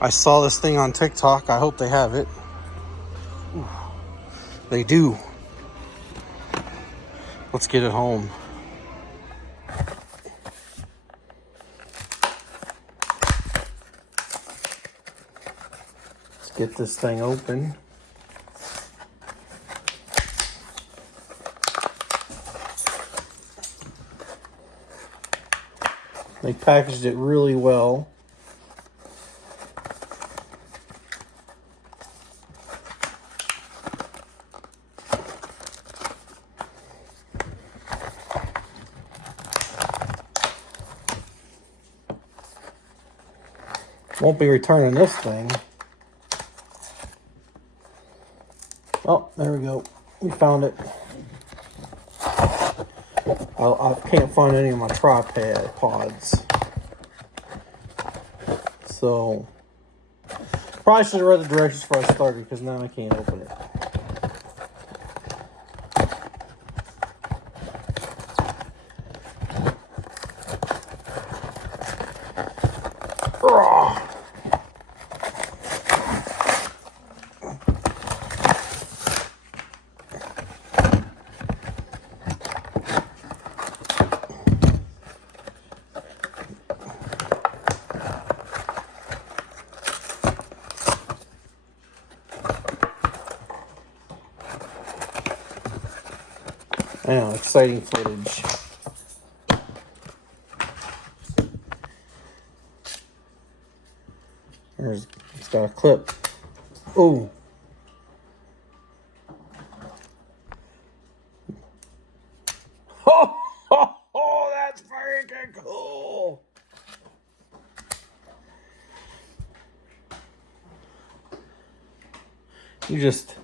I saw this thing on TikTok. I hope they have it. Ooh, they do. Let's get it home. Let's get this thing open. They packaged it really well. Won't be returning this thing. Oh, there we go. We found it. I can't find any of my tripod pods. So, probably should have read the directions before I started because now I can't open it. Yeah, exciting footage. It's got a clip. Ooh. Oh, that's freaking cool. You just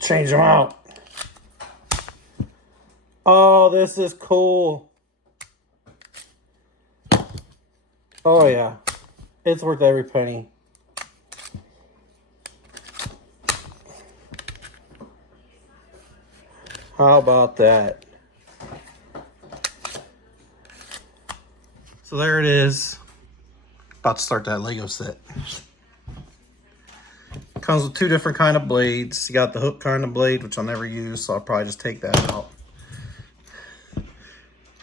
change them out. Oh, this is cool. Oh yeah, it's worth every penny. How about that? So there it is. About to start that Lego set. Comes with two different kind of blades. You got the hook kind of blade, which I'll never use, so I'll probably just take that out.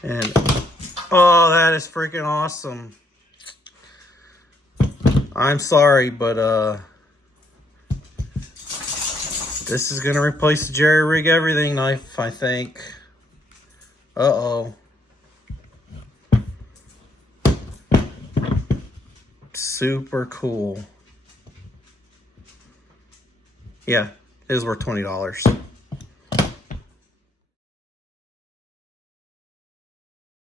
And oh, that is freaking awesome. I'm sorry, but this is gonna replace the jerry rig everything knife, I think. Uh-oh. Super cool. Yeah, it was worth $20.